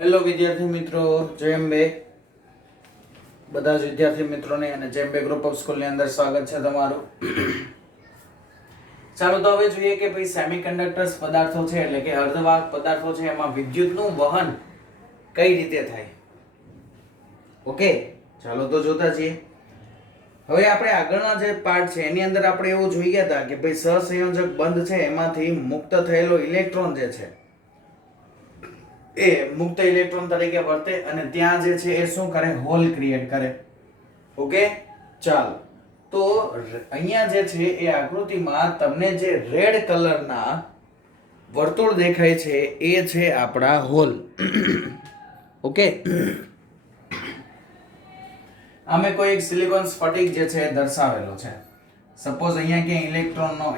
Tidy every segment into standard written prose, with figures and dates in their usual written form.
Hello વિદ્યાર્થી મિત્રો, જય અંબે. બધા જ વિદ્યાર્થી મિત્રોને અને જય અંબે ગ્રુપ ઓફ સ્કૂલની અંદર સ્વાગત છે તમારું. ચાલો તો હવે જોઈએ કે ભાઈ સેમિકન્ડક્ટર્સ પદાર્થો છે એટલે કે અર્ધવાહક પદાર્થો છે એમાં વિદ્યુતનું વહન કઈ રીતે થાય. ઓકે, ચાલો તો જોતા છીએ. હવે આપણે આગળના જે પાર્ટ છે એની અંદર આપણે એવું જોઈ ગયા હતા કે ભાઈ સહસંયોજક બંધ છે એમાંથી મુક્ત થયેલો ઇલેક્ટ્રોન જે છે એ મુક્ત ઇલેક્ટ્રોન તરીકે વર્તે અને ત્યાં જે છે એ શું કરે, હોલ ક્રિએટ કરે. ઓકે, ચાલો તો અહીંયા જે છે એ આકૃતિમાં તમને જે રેડ કલરના વર્તુળ દેખાય છે એ છે આપણા હોલ. ઓકે, આમે કોઈ એક સિલિકોન સ્ફટિક જે છે એ દર્શાવેલો છે. સપોઝ અહીંયા ક્યાં ઇલેક્ટ્રોનનો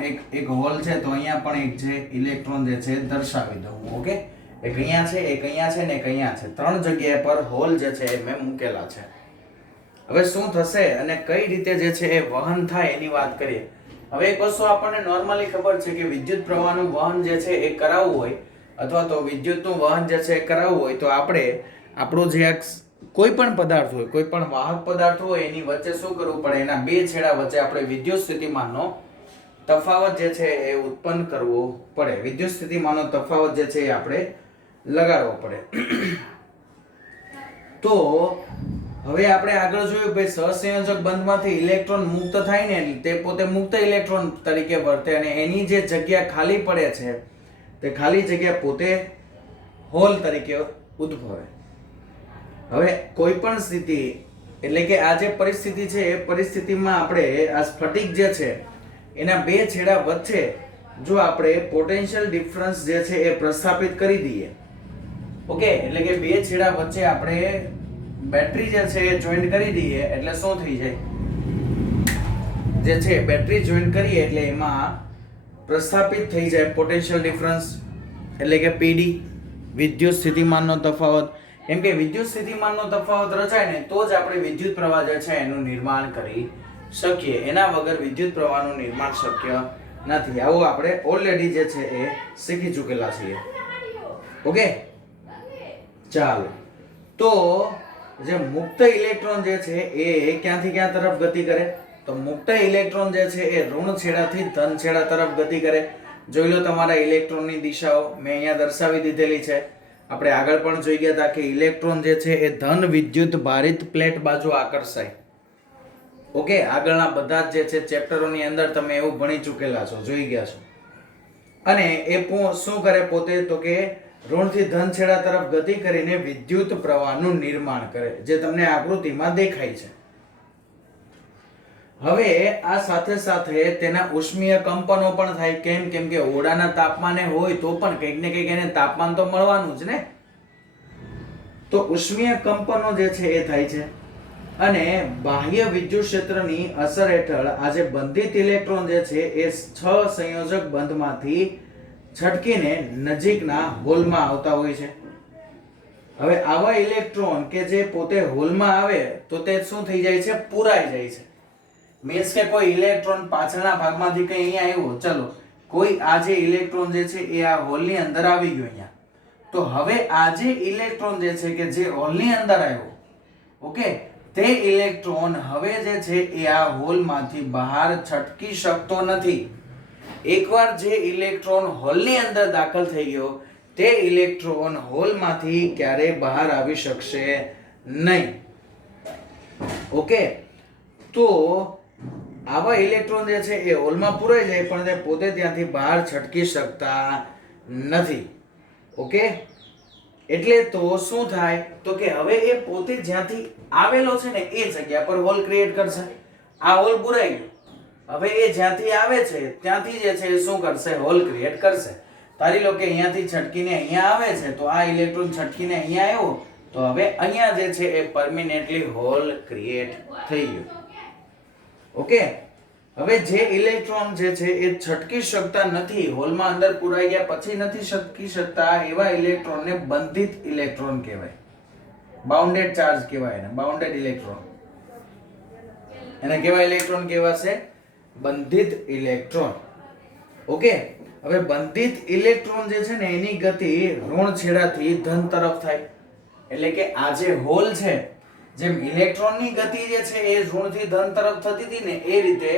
એક હોલ છે તો અહીંયા પણ એક જે ઇલેક્ટ્રોન જે છે દર્શાવી દઉં. ઓકે, એક અહીંયા છે, એક અહીંયા છે ને એક અહીંયા છે. ત્રણ જગ્યાએ પર હોલ જે છે એ મેં મૂકેલા છે. હવે શું થશે અને કઈ રીતે જે છે એ વહન થાય એની વાત કરીએ. હવે એક વસ્તુ આપણને નોર્મલી ખબર છે કે વિદ્યુત પ્રવાહનું વહન જે છે એ કરાવવું હોય અથવા તો વિદ્યુતનું વહન જે છે એ કરાવવું હોય તો આપણે આપણું જે કોઈ પણ પદાર્થ હોય, કોઈ પણ વાહક પદાર્થ હોય એની વચ્ચે શું કરવું પડે, એના બે છેડા વચ્ચે આપણે વિદ્યુત સ્થિતિમાનનો તફાવત જે છે એ ઉત્પન્ન કરવો પડે. વિદ્યુત સ્થિતિમાનનો તફાવત જે છે એ આપણે લગાડવો પડે. તો હવે આપણે આગળ જોયું ભાઈ સહસંયોજક બંધમાંથી ઇલેક્ટ્રોન મુક્ત થાય ને તે પોતે મુક્ત ઇલેક્ટ્રોન તરીકે વર્તે અને એની જે જગ્યા ખાલી પડે છે તે ખાલી જગ્યા પોતે હોલ તરીકે ઉદ્ભવે. હવે કોઈ પણ સ્થિતિ એટલે કે આ જે પરિસ્થિતિ છે એ પરિસ્થિતિમાં આપણે આ સ્ફટિક જે છે એના બે છેડા વચ્ચે જો આપણે પોટેન્શિયલ ડિફરન્સ જે છે એ પ્રસ્થાપિત કરી દઈએ. ઓકે, એટલે કે બે છેડા વચ્ચે આપણે બેટરી જે છે એ જોઈન્ટ કરી દઈએ એટલે શું થઈ જાય, જે છે બેટરી જોઈન્ટ કરીએ એટલે એમાં પ્રસ્થાપિત થઈ જાય પોટેન્શિયલ ડિફરન્સ એટલે કે પીડી, વિદ્યુત સ્થિતિમાનનો તફાવત. કેમ કે વિદ્યુત સ્થિતિમાનનો તફાવત રચાય ને તો જ આપણે વિદ્યુત પ્રવાહ જે છે એનું નિર્માણ કરી શકીએ. એના વગર વિદ્યુત પ્રવાહનું નિર્માણ શક્ય નથી. આવું આપણે ઓલરેડી જે છે એ શીખી ચૂકેલા છીએ. ઓકે, ચાલો તો જે મુક્ત ઇલેક્ટ્રોન જે છે એ ક્યાંથી ક્યાં તરફ ગતિ કરે, તો મુક્ત ઇલેક્ટ્રોન જે છે એ ઋણ છેડાથી ધન છેડા તરફ ગતિ કરે. જોઈ લો તમારા ઇલેક્ટ્રોનની દિશાઓ મેં અહીંયા દર્શાવી દીધેલી છે. આપણે આગળ પણ જોઈ ગયા હતા કે ઇલેક્ટ્રોન જે છે એ ધન વિદ્યુત ભારિત પ્લેટ બાજુ આકર્ષાય. ઓકે, આગળના બધા જ જે છે ચેપ્ટરોની અંદર તમે એવું ભણી ચૂકેલા છો, જોઈ ગયા છો. અને એ શું કરે પોતે, તો કે ઋણથી ધન છેડા તરફ ગતિ કરીને વિદ્યુત પ્રવાહનું નિર્માણ કરે, જે તમને આકૃતિમાં દેખાય છે. હવે આ સાથે સાથે તેના ઉષ્મીય કંપનો પણ થાય. કેમ કે ઓરડાના તાપમાને હોય તો પણ કંઈક ને કંઈક એને તાપમાન તો મળવાનું જ ને. તો ઉષ્મીય કંપનો જે છે એ થાય છે અને બાહ્ય વિદ્યુત ક્ષેત્રની અસર હેઠળ આ જે બંધિત ઇલેક્ટ્રોન જે છે એ છ સંયોજક બંધમાંથી છટકીને નજીકના હોલમાં આવતા હોય છે. હવે આવા ઇલેક્ટ્રોન કે જે પોતે હોલમાં આવે તો તે શું થઈ જાય છે, પુરાઈ જાય છે. મીન્સ કે કોઈ ઇલેક્ટ્રોન પાછળના ભાગમાંથી કઈ અહીંયા આવ્યો, ચલો કોઈ આ જે ઇલેક્ટ્રોન જે છે એ આ હોલની અંદર આવી ગયો અહીંયા, તો હવે આ જે ઇલેક્ટ્રોન જે છે કે જે હોલની અંદર આવ્યો, ઓકે, તે ઇલેક્ટ્રોન હવે જે છે એ આ હોલમાંથી બહાર છટકી શકતો નથી. એકવાર જે ઇલેક્ટ્રોન હોલની અંદર દાખલ થઈ ગયો તે ઇલેક્ટ્રોન હોલમાંથી ક્યારેય બહાર આવી શકશે નહીં. ઓકે, તો આવા ઇલેક્ટ્રોન જે છે એ હોલમાં પુરાઈ જાય પણ તે પોતે ત્યાંથી બહાર છટકી શકતા નથી. ઓકે, એટલે તો શું થાય, તો કે હવે એ પોતે જ્યાંથી આવેલો છે ને એ જગ્યા પર હોલ ક્રિએટ કરશે. આ હોલ પુરાઈ ગયો, હવે એ જ્યાંથી આવે છે ત્યાંથી જે છે એ શું કરશે, હોલ ક્રિએટ કરશે. ધારી લો કે અહીંયાથી છટકીને અહીંયા આવે છે તો આ ઇલેક્ટ્રોન છટકીને અહીંયા આવ્યો તો હવે અહીંયા જે છે એ પરમેનન્ટલી હોલ ક્રિએટ થઈ ગયો. ઓકે, હવે જે ઇલેક્ટ્રોન જે છે એ છટકી શકતા નથી, હોલમાં અંદર પુરાઈ ગયા પછી નથી છટકી શકતા, એવા ઇલેક્ટ્રોનને બંધિત ઇલેક્ટ્રોન કહેવાય. બાઉન્ડેડ ચાર્જ કહેવાય એને, બાઉન્ડેડ ઇલેક્ટ્રોન. એને કેવા ઇલેક્ટ્રોન કહેવાશે, બંધિત ઇલેક્ટ્રોન. ઓકે, હવે બંધિત ઇલેક્ટ્રોન જે છે ને એની ગતિ ઋણ છેડાથી ધન તરફ થાય. એટલે કે આ જે હોલ છે, જેમ ઇલેક્ટ્રોનની ગતિ જે છે એ ઋણથી ધન તરફ થતી હતી ને, એ રીતે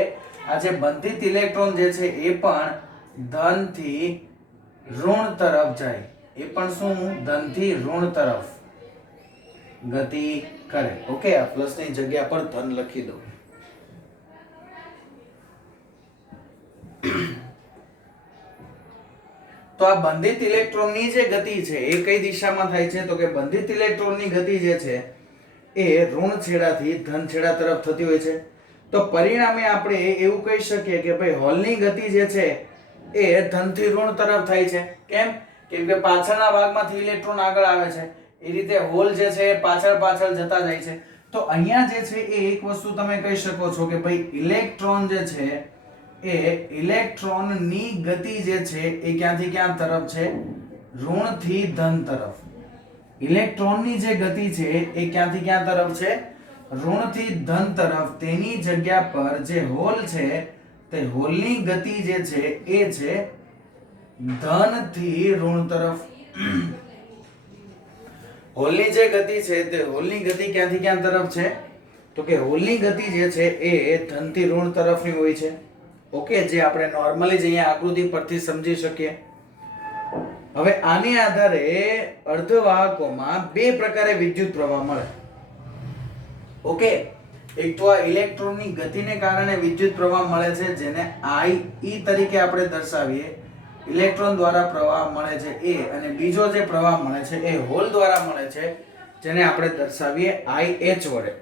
આ જે બંધિત ઇલેક્ટ્રોન જે છે એ પણ ધનથી ઋણ તરફ જાય. એ પણ શું? ધનથી ઋણ તરફ ગતિ કરે. ઓકે, આ પ્લસની જગ્યા પર ધન લખી દો. તો આ બંધિત ઇલેક્ટ્રોનની જે ગતિ છે એ કઈ દિશામાં થાય છે? તો કે બંધિત ઇલેક્ટ્રોનની ગતિ જે છે એ ઋણ છેડાથી ધન છેડા તરફ થતી હોય છે. તો પરિણામે આપણે એવું કહી શકીએ કે ભાઈ હોલની ગતિ જે છે એ ધનથી ઋણ તરફ થાય છે. કેમ? કેમ કે પાછળના ભાગમાંથી ઇલેક્ટ્રોન આગળ આવે છે, એ રીતે હોલ જે છે એ પાછળ પાછળ જતા જાય છે. તો અહીંયા જે છે એ એક વસ્તુ તમે કહી શકો છો કે ભાઈ ઇલેક્ટ્રોન જે છે એ ઇલેક્ટ્રોનની ગતિ જે છે એ ક્યાંથી ક્યાં તરફ છે? ઋણથી ધન તરફ. ઇલેક્ટ્રોનની જે ગતિ છે એ ક્યાંથી ક્યાં તરફ છે? ઋણથી ધન તરફ. તેની જગ્યા પર જે હોલ છે તે હોલની ગતિ જે છે એ છે ધનથી ઋણ તરફ. હોલની જે ગતિ છે તે હોલની ગતિ ક્યાંથી ક્યાં તરફ છે? તો કે હોલની ગતિ જે છે એ ધનથી ઋણ તરફની હોય છે. ઓકે, જે આપણે નોર્મલી જ અહીંયા આકૃતિ પરથી સમજી શકીએ. હવે આને આધારે અર્ધવાહકોમાં બે પ્રકારે વિદ્યુત પ્રવાહ મળે. ઓકે, એક તો આ ઇલેક્ટ્રોનની ગતિને કારણે વિદ્યુત પ્રવાહ મળે છે, જેને I તરીકે આપણે દર્શાવીએ. ઇલેક્ટ્રોન દ્વારા પ્રવાહ મળે છે એ, અને બીજો જે પ્રવાહ મળે છે એ હોલ દ્વારા મળે છે, જેને આપણે દર્શાવીએ IH વડે.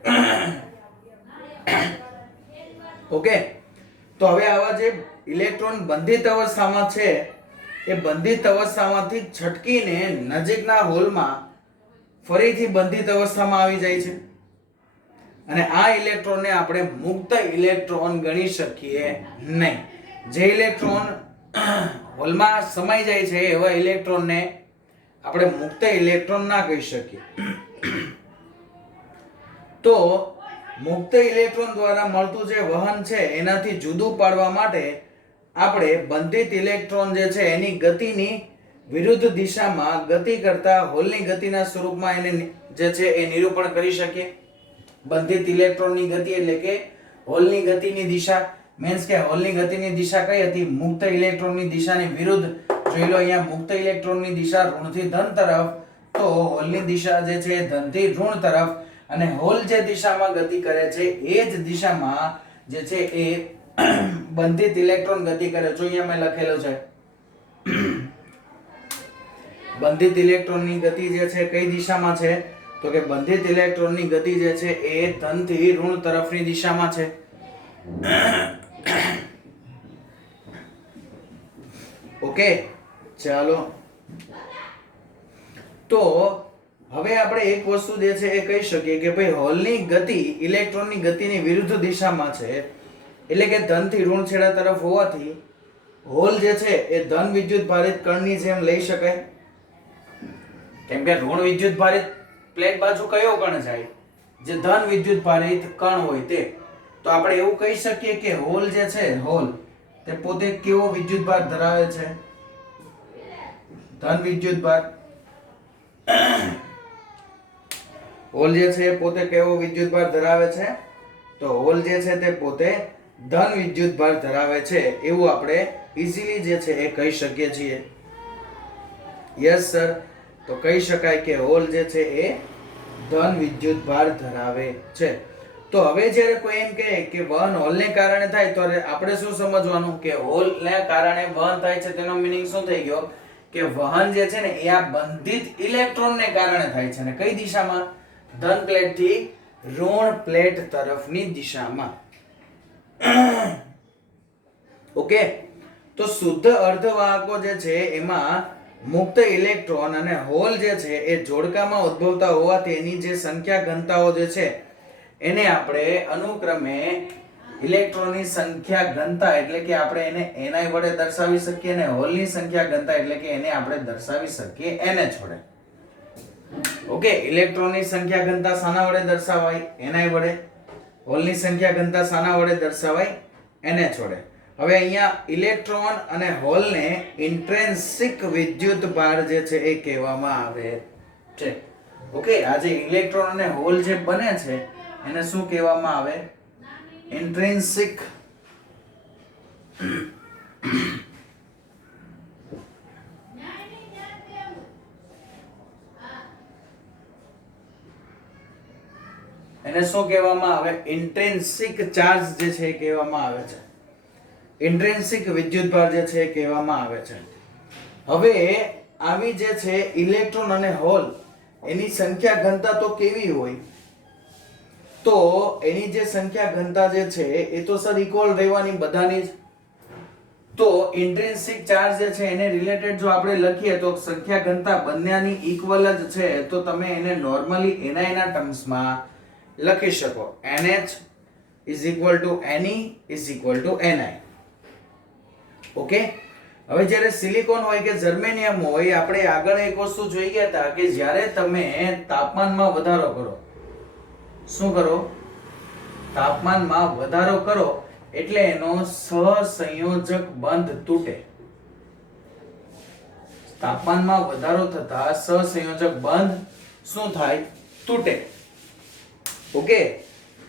ઓકે, તો હવે આવા જે ઇલેક્ટ્રોન બંધિત અવસ્થામાં છે એ બંધિત અવસ્થામાંથી છટકીને નજીકના હોલમાં ફરીથી બંધિત અવસ્થામાં આવી જાય છે, અને આ ઇલેક્ટ્રોનને આપણે મુક્ત ઇલેક્ટ્રોન ગણી શકીએ નહીં. જે ઇલેક્ટ્રોન હોલમાં સમાઈ જાય છે એવા ઇલેક્ટ્રોનને આપણે મુક્ત ઇલેક્ટ્રોન ના કહી શકીએ. તો મુક્ત ઇલેક્ટ્રોન દ્વારા મળતું જે વહન છે એનાથી જુદું પાડવા માટે આપણે બંધિત ઇલેક્ટ્રોન જે છે એની ગતિની વિરુદ્ધ દિશામાં ગતિ કરતા હોલની ગતિના સ્વરૂપમાં એને જે છે એ નિરૂપણ કરી શકીએ. બંધિત ઇલેક્ટ્રોનની ગતિ એટલે કે હોલની ગતિની દિશા, મીન્સ કે હોલની ગતિની દિશા કઈ હતી? મુક્ત ઇલેક્ટ્રોનની દિશાની વિરુદ્ધ. જોઈ લો, અહીંયા મુક્ત ઇલેક્ટ્રોનની દિશા ઋણથી ધન તરફ, તો હોલની દિશા જે છે ધનથી ઋણ તરફ, અને હોલ જે દિશામાં ગતિ કરે છે એ જ દિશામાં જે છે એ બંધિત ઇલેક્ટ્રોન ગતિ કરે. જો અહીંયા મેં લખેલું છે બંધિત ઇલેક્ટ્રોનની ગતિ જે છે કઈ દિશામાં છે? તો કે બંધિત ઇલેક્ટ્રોનની ગતિ જે છે એ ધનથી ઋણ તરફની દિશામાં છે. ઓકે, ચાલો. તો હવે આપણે એક વસ્તુ જે છે એ કહી શકીએ કે ભાઈ હોલની ગતિ ઇલેક્ટ્રોનની ગતિની વિરુદ્ધ દિશામાં છે, એટલે કે ધનથી ઋણ છેડા તરફ હોવાથી હોલ જે છે એ ધન વિદ્યુત ભારિત કણની જેમ લઈ શકાય. કેમ કે ઋણ વિદ્યુત ભારિત પ્લેટ બાજુ કયો કણ જાય? જે ધન વિદ્યુત ભારિત કણ હોય તે. તો આપણે એવું કહી શકીએ કે હોલ જે છે, હોલ તે પોતે કેવો વિદ્યુત ભાર ધરાવે છે? ધન વિદ્યુત ભાર. હોલ જે છે પોતે કેવો વિદ્યુત ભાર ધરાવે છે? તો હોલ જે છે તે પોતે ધન વિદ્યુત ભાર ધરાવે છે, એવું આપણે ઈઝીલી જે છે એ કહી શકીએ છીએ. યસ સર, તો કહી શકાય કે હોલ જે છે એ ધન વિદ્યુત ભાર ધરાવે છે. તો હવે જ્યારે કોઈ એમ કહે કે વહન હોલને કારણે થાય, તો આપણે શું સમજવાનું કે હોલને કારણે વહન થાય છે તેનો મીનિંગ શું થઈ ગયો? કે વહન જે છે ને એ આ બંધિત ઇલેક્ટ્રોનને કારણે થાય છે, ને કઈ દિશામાં? ધન પ્લેટથી ઋણ પ્લેટ તરફની દિશામાં. ઓકે, તો શુદ્ધ અર્ધવાહકો જે છે એમાં મુક્ત ઇલેક્ટ્રોન અને હોલ જે છે એ જોડકામાં ઉદ્ભવતા હોવાથી એની જે સંખ્યા ઘનતાઓ જે છે એને આપણે અનુક્રમે ઇલેક્ટ્રોનની સંખ્યા ઘનતા એટલે કે આપણે એને ni વડે દર્શાવી શકીએ, અને હોલની સંખ્યા ઘનતા એટલે કે એને આપણે દર્શાવી શકીએ nh વડે. ઓકે, ઇલેક્ટ્રોનની સંખ્યા ઘનતા શાના વડે દર્શાવાય? ni વડે. હોલની સંખ્યા ઘનતા શાના વડે દર્શાવાય? nh વડે. હવે અહીંયા ઇલેક્ટ્રોન અને હોલને ઇન્ટ્રિન્સિક વિદ્યુત ભાર જે છે એ કહેવામાં આવે છે. ઓકે, આ જે ઇલેક્ટ્રોન અને હોલ જે બને છે એને શું કહેવામાં આવે? ઇન્ટ્રિન્સિક એને શું કહેવામાં આવે? ઇન્ટ્રિન્સિક ચાર્જ જે છે એ કહેવામાં આવે છે. ઇન્ટ્રિન્સિક વિદ્યુતભાર જે છે એ કહેવામાં આવે છે. હવે આવી જે છે ઇલેક્ટ્રોન અને હોલ એની સંખ્યા ઘનતા તો કેવી હોય? તો એની જે સંખ્યા ઘનતા જે છે એ તો સર ઇક્વલ રહેવાની બધાની જ. તો ઇન્ટ્રિન્સિક ચાર્જ જે છે એને રિલેટેડ જો આપણે લખીએ તો સંખ્યા ઘનતા બંનેની ઇક્વલ જ છે, તો તમે એને નોર્મલી એના ટર્મ્સમાં લખી શકો. NH is equal to Ne is equal to Ni. Okay, હવે જ્યારે સિલિકોન હોય કે જર્મેનિયમ હોય, આપણે આગળ એક વસ્તુ જોઈ ગયા હતા કે જ્યારે તમે તાપમાનમાં વધારો કરો, શું કરો? તાપમાનમાં વધારો કરો એટલે એનો સહસંયોજક બંધ તૂટે. તાપમાનમાં વધારો થતા સહસંયોજક બંધ શું થાય? તૂટે. ઓકે,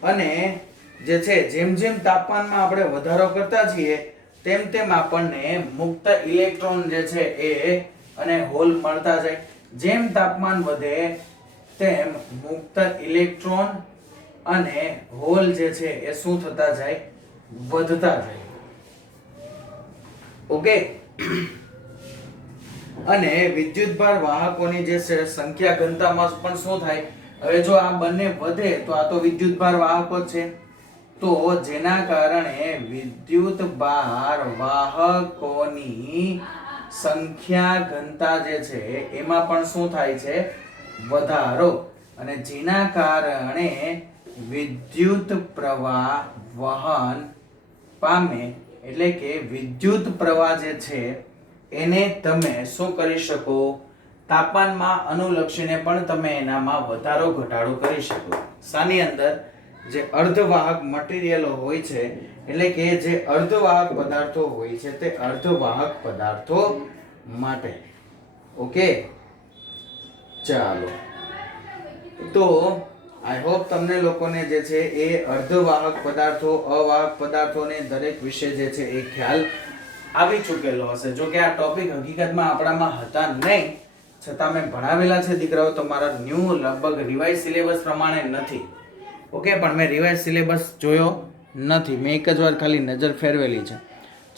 અને જે છે જેમ જેમ તાપમાનમાં આપણે વધારો કરતા છીએ તેમ તેમ આપણને મુક્ત ઇલેક્ટ્રોન જે છે એ અને હોલ મળતા જાય. જેમ તાપમાન વધે તેમ મુક્ત ઇલેક્ટ્રોન અને હોલ જે છે એ શું થતા જાય? વધતા જાય. ઓકે, અને વિદ્યુતભાર વાહકોની જે છે સંખ્યા ઘનતામાં પણ શું થાય? હવે જો આ બંને વધે તો આ તો વિદ્યુતભાર વાહકો છે, તો જેના કારણે વિદ્યુતભાર વાહકોની સંખ્યા ઘનતા જે છે એમાં પણ શું થાય છે? વધારો. અને જેના કારણે વિદ્યુત પ્રવાહ વહન પામે, એટલે કે વિદ્યુત પ્રવાહ જે છે એને તમે શું કરી શકો? તાપમાનમાં અનુલક્ષીને પણ તમે એનામાં વધારો ઘટાડો કરી શકો. શાની અંદર? જે અર્ધવાહક મટીરીયલો હોય છે, એટલે કે જે અર્ધવાહક પદાર્થો હોય છે તે અર્ધવાહક પદાર્થો માટે. ઓકે, ચાલો, તો આઈ હોપ તમને લોકોને જે છે એ અર્ધવાહક પદાર્થો, અવાહક પદાર્થોને દરેક વિશે જે છે એ ખ્યાલ આવી ચૂકેલો હશે. જો કે આ ટોપિક હકીકતમાં આપણામાં હતા નહીં, છતાં મેં ભણાવેલા છે દીકરાઓ. તમારા ન્યૂ લગભગ રિવાઇઝ સિલેબસ પ્રમાણે નથી. ઓકે, પણ મેં રિવાઇઝ સિલેબસ જોયો નથી, મેં એક જ વાર ખાલી નજર ફેરવેલી છે.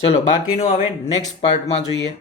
ચલો, બાકીનું હવે નેક્સ્ટ પાર્ટમાં જોઈએ.